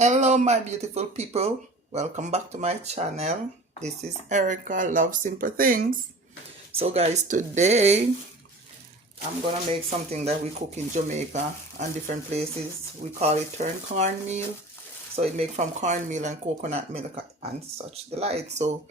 Hello my beautiful people, welcome back to my channel. This is Erica Love Simple Things. So guys, today I'm gonna make something that we cook in Jamaica and different places. We call it cornmeal. So it made from cornmeal and coconut milk and such delight. So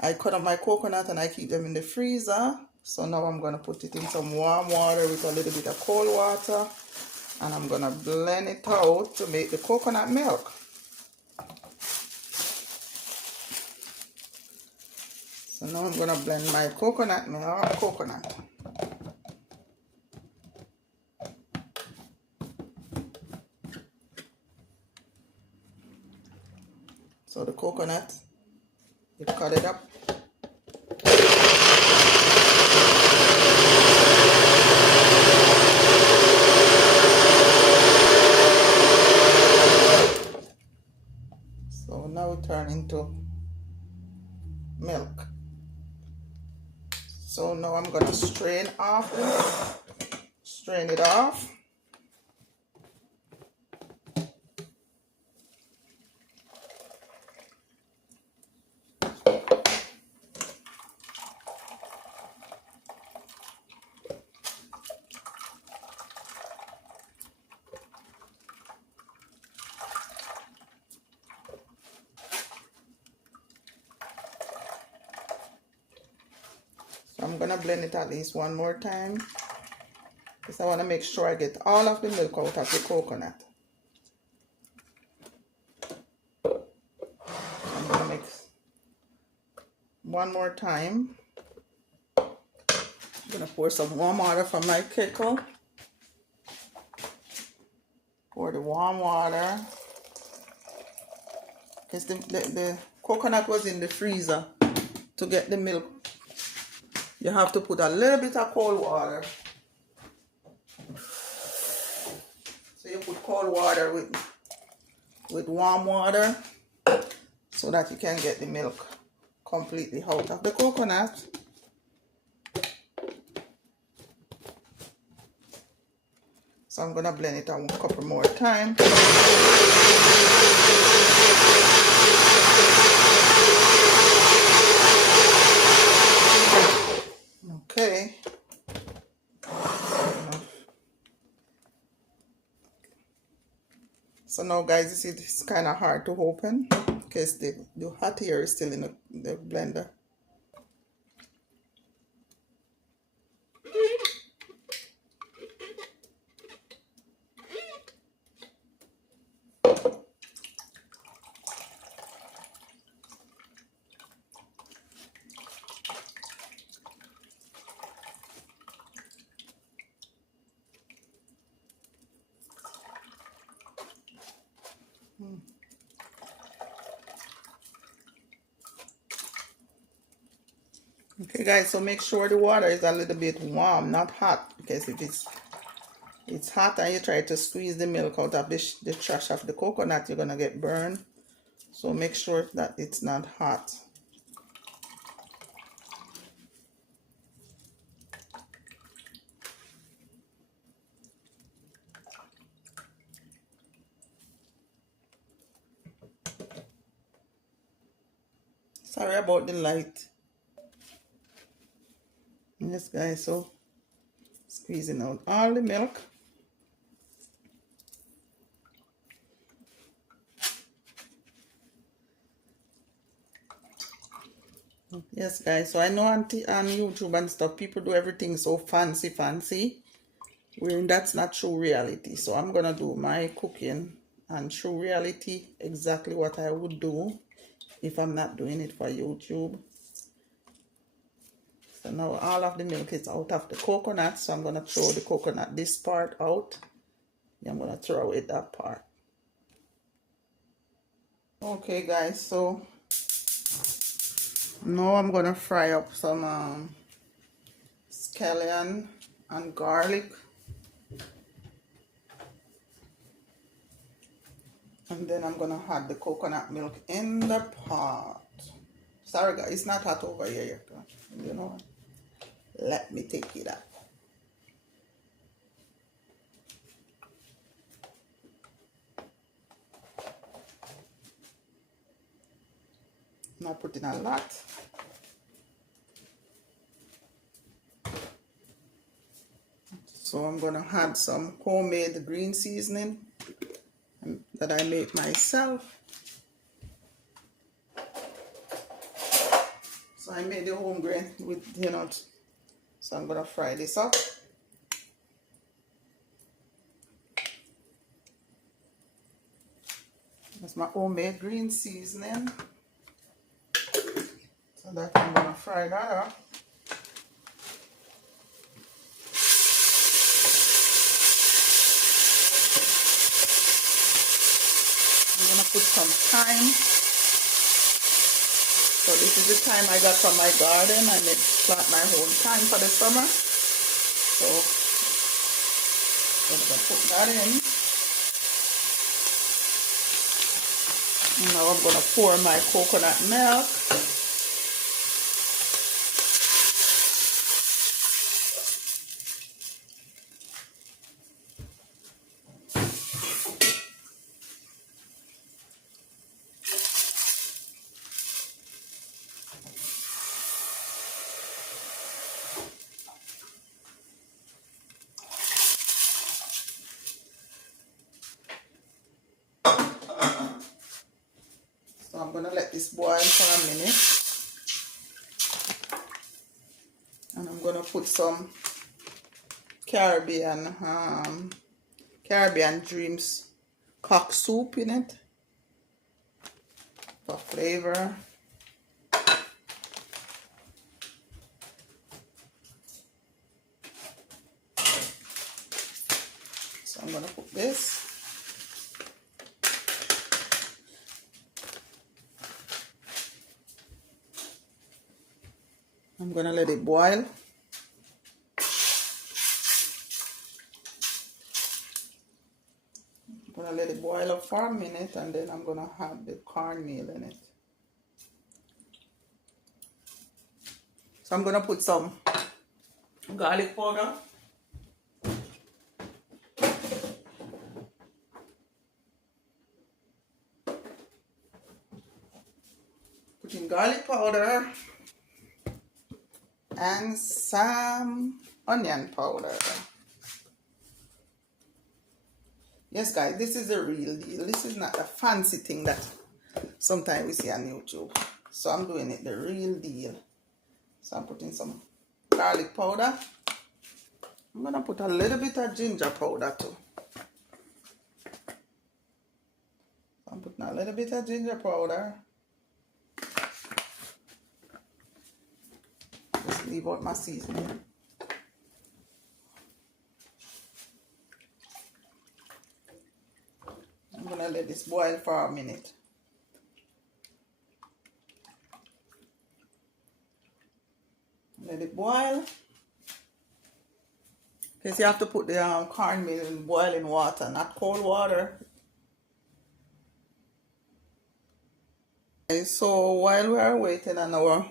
I cut up my coconut and I keep them in the freezer. So now I'm gonna put it in some warm water with a little bit of cold water, and I'm gonna blend it out to make the coconut milk. So now I'm gonna blend my coconut milk. So the coconut, you cut it up. So now it turn into milk. So now I'm gonna strain off the milk. Strain it off. So I'm gonna blend it at least one more time, because I want to make sure I get all of the milk out of the coconut. I'm gonna mix one more time. I'm gonna pour some warm water from my kettle. Pour the warm water, because the coconut was in the freezer. To get the milk, you have to put a little bit of cold water. So you put cold water with warm water so that you can get the milk completely out of the coconut. So I'm gonna blend it a couple more times. Okay. So now guys, you see it's kind of hard to open because the hot air is still in the blender. Okay guys, so make sure the water is a little bit warm, not hot, because if it's hot and you try to squeeze the milk out of the trash of the coconut, you're gonna get burned. So make sure that it's not hot. Sorry about the light. Yes guys, so squeezing out all the milk. Yes guys, so I know on YouTube and stuff, people do everything so fancy. That's not true reality. So I'm gonna do my cooking and true reality, exactly what I would do if I'm not doing it for YouTube. So now all of the milk is out of the coconut, so I'm gonna throw the coconut, this part out. I'm gonna throw away that part. Okay guys, so now I'm gonna fry up some scallion and garlic, and then I'm gonna add the coconut milk in the pot. Sorry guys, it's not hot over here yet. You know what? Let me take it up. I'm not putting a lot. So I'm gonna add some homemade green seasoning that I make myself. So I made the home grain with, you know, so I'm gonna fry this up. That's my homemade green seasoning. So that I'm gonna fry that up. I'm gonna put some thyme. So this is the thyme I got from my garden. I made plant my own thyme for the summer. So I'm gonna put that in. And now I'm gonna pour my coconut milk. So I'm gonna let this boil for a minute. And I'm gonna put some Caribbean Dreams cock soup in it for flavor. So I'm gonna put this. I'm gonna let it boil. I'm gonna let it boil up for a minute, and then I'm gonna have the cornmeal in it. So I'm gonna put some garlic powder. Putting garlic powder and some onion powder. Yes, guys, this is the real deal. This is not a fancy thing that sometimes we see on YouTube. So I'm doing it the real deal. So I'm putting some garlic powder. I'm gonna put a little bit of ginger powder too. I'm putting a little bit of ginger powder. Just leave out my seasoning. I'm gonna let this boil for a minute. Let it boil. Because you have to put the cornmeal in boiling water, not cold water. So while we are waiting on our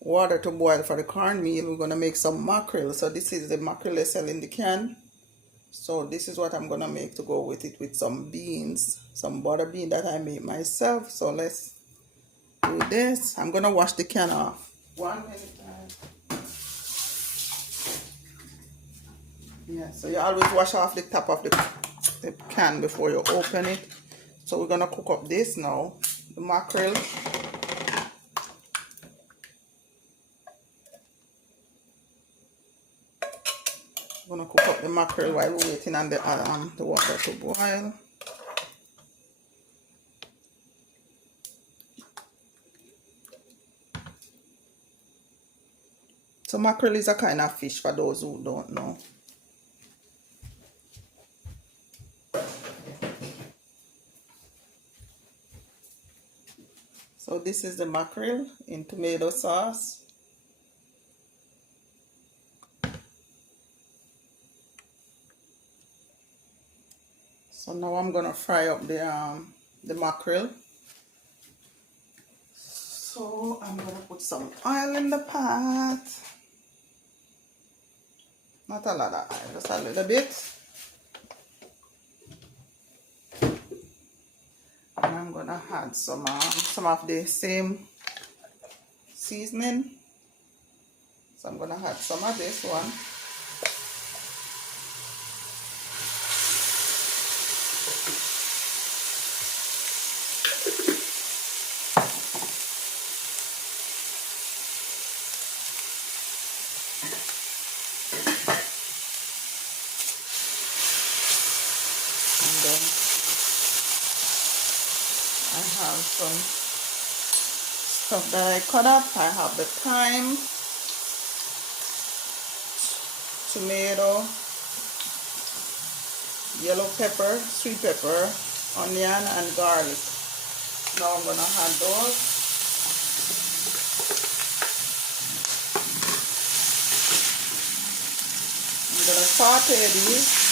water to boil for the cornmeal, we're going to make some mackerel. So this is the mackerel they sell in the can. So this is what I'm going to make to go with it, with some beans, some butter bean that I made myself. So let's do this. I'm going to wash the can off. 1 minute. Yeah, so you always wash off the top of the can before you open it. So we're going to cook up this now, the mackerel. I'm going to cook up the mackerel while we're waiting on the water to boil. So mackerel is a kind of fish for those who don't know. So this is the mackerel in tomato sauce. So now I'm gonna fry up the mackerel. So I'm gonna put some oil in the pot. Not a lot of oil, just a little bit. And I'm I'm gonna add some of the same seasoning. So I'm gonna add some of this one. And then I have some stuff that I cut up. I have the thyme, tomato, yellow pepper, sweet pepper, onion, and garlic. Now I'm gonna add those. I'm gonna saute these.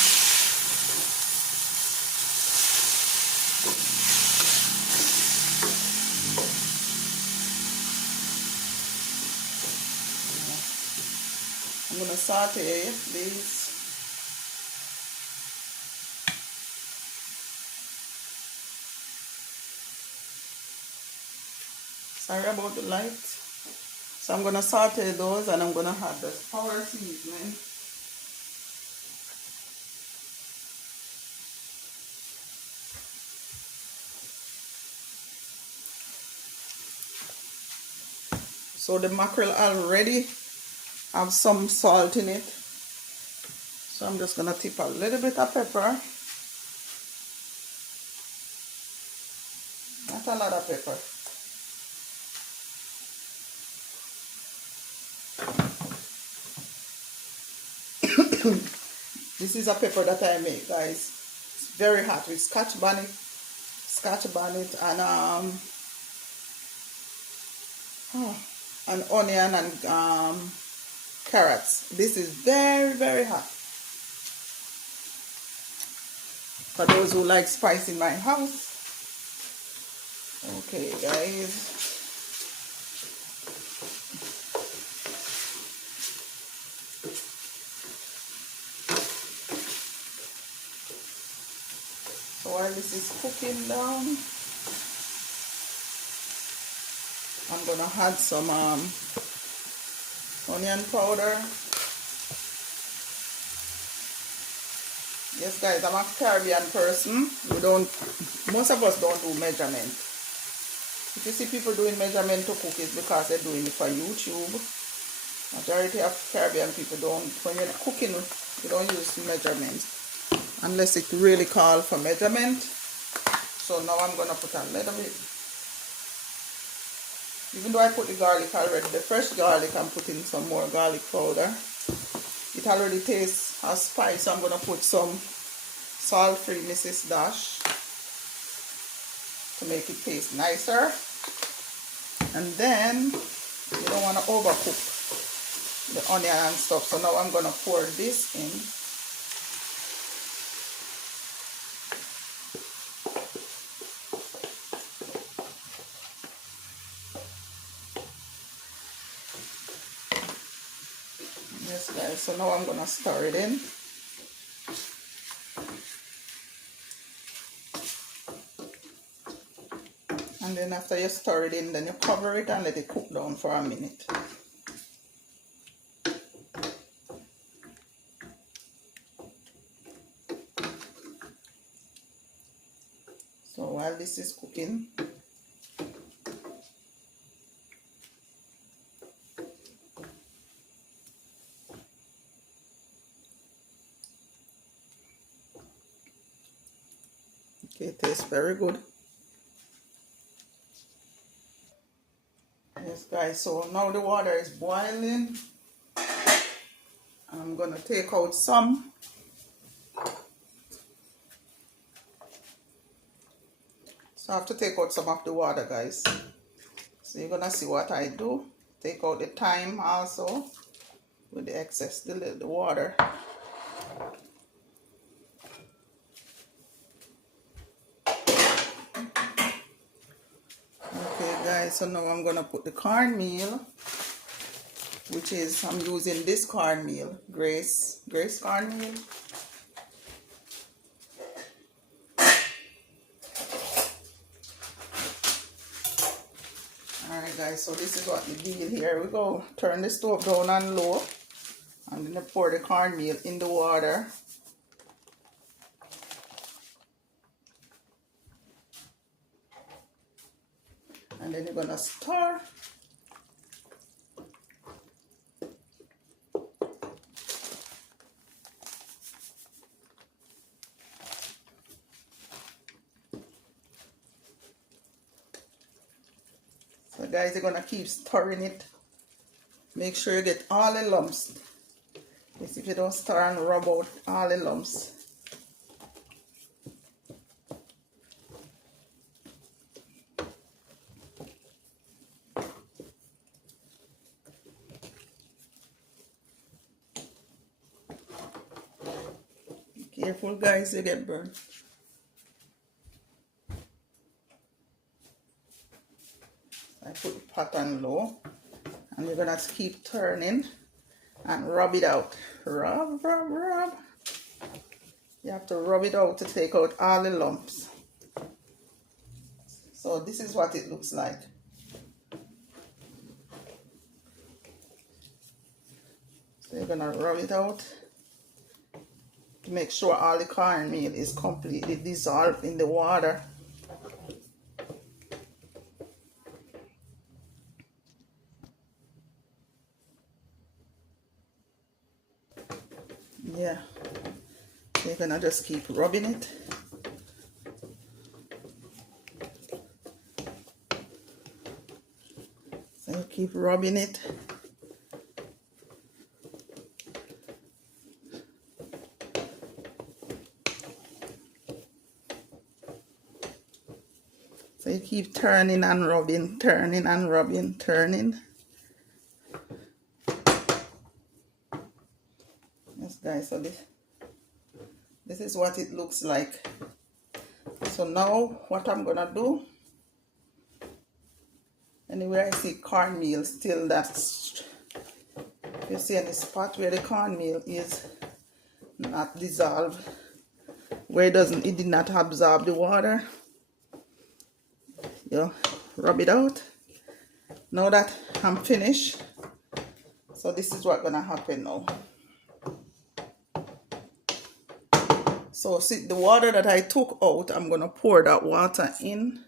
I'm gonna saute these. Sorry about the light. So I'm gonna saute those, and I'm gonna add the powder seasoning. So the mackerel already have some salt in it. So I'm just gonna tip a little bit of pepper. Not a lot of pepper. This is a pepper that I make, guys. It's very hot with scotch bonnet, and onion and carrots. This is very, very hot. For those who like spice in my house. Okay, guys. So while this is cooking down, I'm gonna add some onion powder. Yes, guys, I'm a Caribbean person. Most of us don't do measurement. If you see people doing measurement to cook, it's because they're doing it for YouTube. Majority of Caribbean people don't. When you're cooking, you don't use measurement unless it really calls for measurement. So now I'm gonna put a little bit. Even though I put the garlic already, the fresh garlic, I'm putting some more garlic powder. It already tastes a spice, so I'm going to put some salt-free Mrs. Dash to make it taste nicer. And then you don't want to overcook the onion and stuff. So now I'm going to pour this in. Yes, guys, so now I'm going to stir it in. And then after you stir it in, then you cover it and let it cook down for a minute. So while this is cooking, okay, it tastes very good. Yes, guys, so now the water is boiling. And I'm going to take out some. So I have to take out some of the water, guys. So you're going to see what I do. Take out the thyme also with the excess, the water. Okay, guys, so now I'm going to put the cornmeal, which is, I'm using this cornmeal, Grace cornmeal. guys, so this is what the deal here. We go turn the stove down on low, and then pour the cornmeal in the water. And then you're gonna stir. So guys, you're gonna keep stirring it. Make sure you get all the lumps. Because if you don't stir and rub out all the lumps. Be careful guys, you get burned. I put the pot on low, and you're gonna keep turning and rub it out. Rub, rub, rub. You have to rub it out to take out all the lumps. So this is what it looks like. So you're gonna rub it out to make sure all the cornmeal is completely dissolved in the water. Yeah, so you're gonna just keep rubbing it. So you keep rubbing it. So you keep turning and rubbing, turning and rubbing, turning. Yes guys, so this is what it looks like. So now what I'm gonna do, anywhere I see cornmeal still, that's, you see any spot where the cornmeal is not dissolved, where it did not absorb the water, you rub it out. Now that I'm finished, so this is what's gonna happen now. So see, the water that I took out, I'm gonna pour that water in,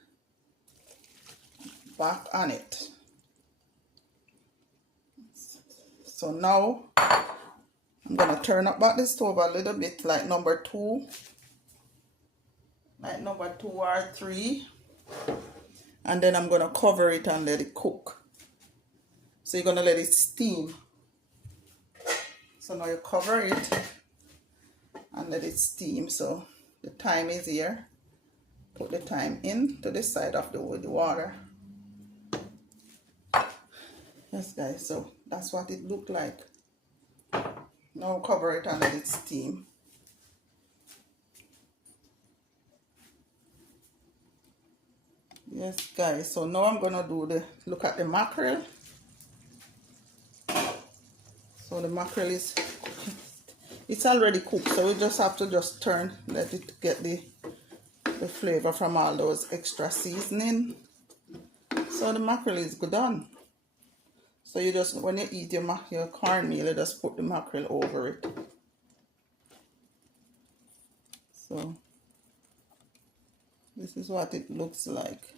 back on it. So now I'm gonna turn up back the stove a little bit, like number 2 or 3, and then I'm gonna cover it and let it cook. So you're gonna let it steam. So now you cover it and let it steam. So the time is here. Put the time in to the side of the water. Yes guys, so that's what it looked like. Now cover it and let it steam. Yes guys, so now I'm gonna look at the mackerel. So the mackerel is, it's already cooked, so we just have to turn, let it get the flavor from all those extra seasoning. So the mackerel is done. So you just, when you eat your cornmeal, you just put the mackerel over it. So this is what it looks like.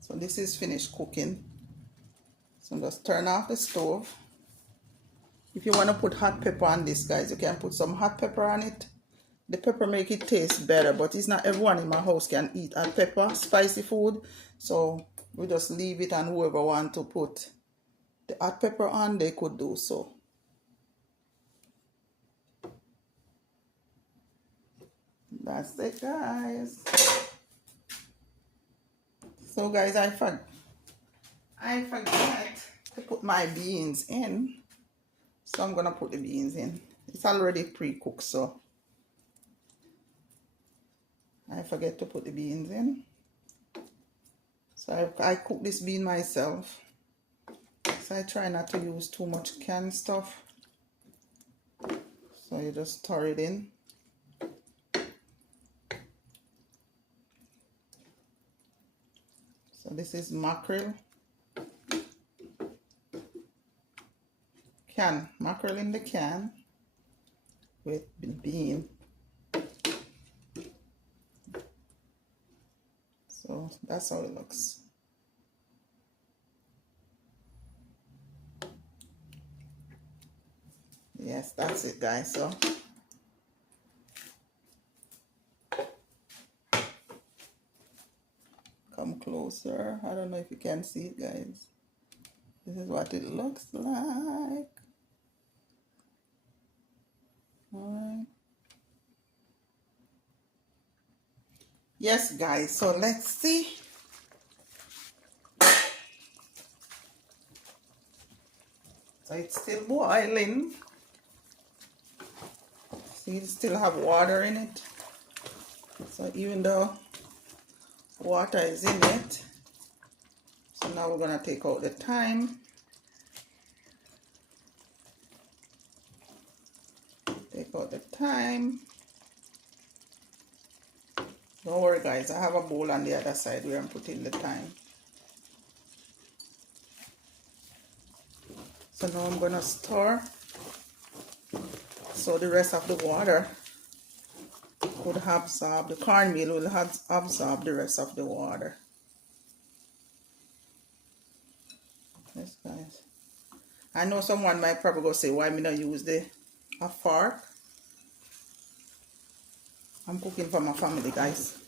So this is finished cooking. So just turn off the stove. If you want to put hot pepper on this, guys, you can put some hot pepper on it. The pepper make it taste better, but it's not everyone in my house can eat hot pepper, spicy food. So we just leave it, and whoever want to put the hot pepper on, they could do so. That's it, guys. So guys, I forgot to put my beans in. So I'm gonna put the beans in. It's already pre-cooked, so I forget to put the beans in. So I cook this bean myself. So I try not to use too much canned stuff. So you just stir it in. So this is mackerel. Mackerel in the can with bean. So that's how it looks. Yes, that's it, guys. So come closer. I don't know if you can see it, guys. This is what it looks like. Alright. Yes, guys, so let's see. So it's still boiling. See, it still have water in it. So even though water is in it, so now we're gonna take out the thyme. Take out the thyme. Don't worry, guys, I have a bowl on the other side where I'm putting the thyme. So now I'm gonna stir so the rest of the water would absorb, the cornmeal will absorb the rest of the water. Yes, guys. I know someone might probably go say, why me not use a fork? I'm cooking for my family, guys.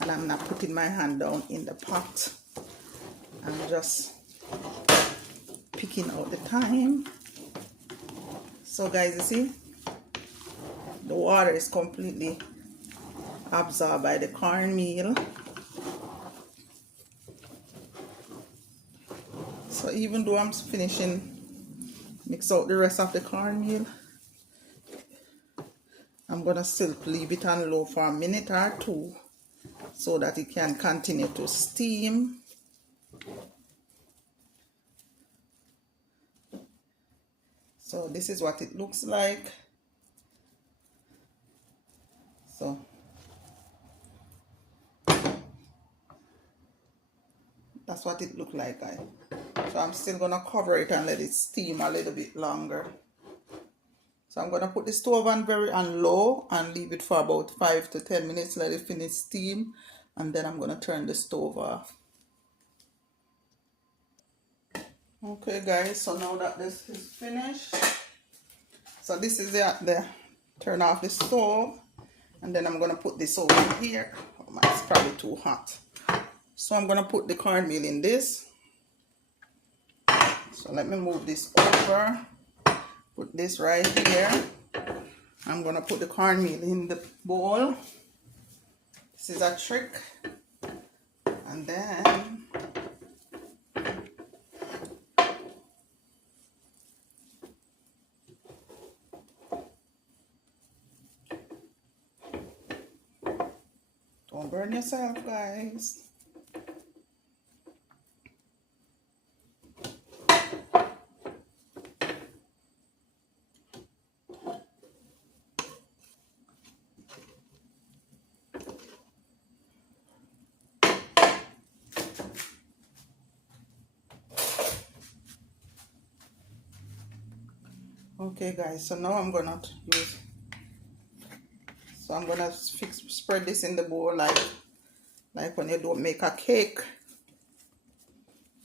And I'm not putting my hand down in the pot. I'm just picking out the thyme. So guys, you see, the water is completely absorbed by the cornmeal. So even though I'm finishing mix out the rest of the cornmeal, I'm gonna still leave it on low for a minute or two so that it can continue to steam. So this is what it looks like. So that's what it looked like, guys. So I'm still gonna cover it and let it steam a little bit longer. So I'm gonna put the stove on on low and leave it for about 5 to 10 minutes, let it finish steam, and then I'm gonna turn the stove off. Okay, guys, so now that this is finished, so this is the turn off the stove, and then I'm gonna put this over here. Oh my, it's probably too hot. So I'm gonna put the cornmeal in this. So let me move this over. Put this right here. I'm gonna put the cornmeal in the bowl. This is a trick. And then don't burn yourself, guys. Okay, guys, so now I'm gonna use, so I'm gonna spread this in the bowl like when you don't make a cake.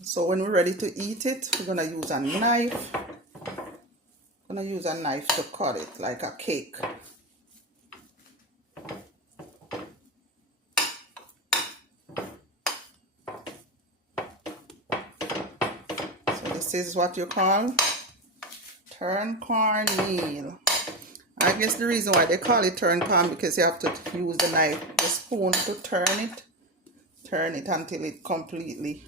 So when we're ready to eat it, we're gonna use a knife. I'm gonna use a knife to cut it like a cake. So this is what you call turn cornmeal. I guess the reason why they call it turn corn because you have to use the knife, the spoon to turn it until it completely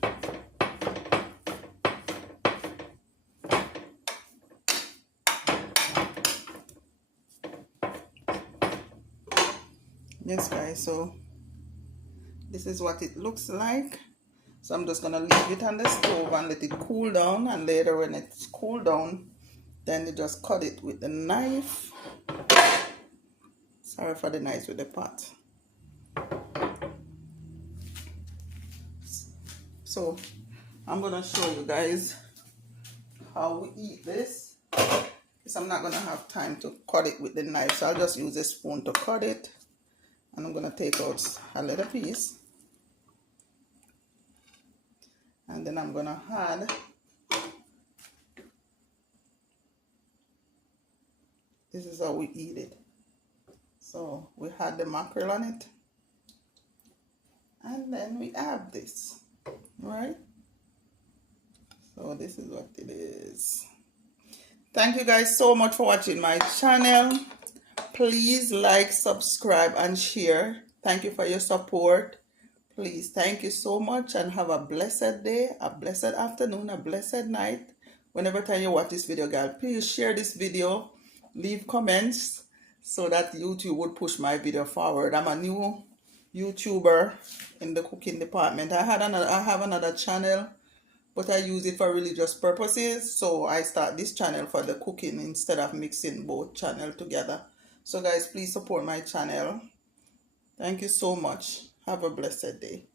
yes, guys, so this is what it looks like. So I'm just gonna leave it on the stove and let it cool down, and later when it's cooled down, then you just cut it with the knife. Sorry for the knife with the pot. So I'm gonna show you guys how we eat this, because I'm not gonna have time to cut it with the knife, so I'll just use a spoon to cut it. And I'm gonna take out a little piece, and then I'm gonna add this is how we eat it. So we had the mackerel on it, and then we have this, right? So this is what it is. Thank you guys so much for watching my channel. Please like, subscribe, and share. Thank you for your support. Please, thank you so much, and have a blessed day, a blessed afternoon, a blessed night. Whenever time you watch this video, guys, please share this video, leave comments, so that YouTube would push my video forward. I'm a new YouTuber in the cooking department. I have another channel, but I use it for religious purposes. So I start this channel for the cooking instead of mixing both channels together. So guys, please support my channel. Thank you so much. Have a blessed day.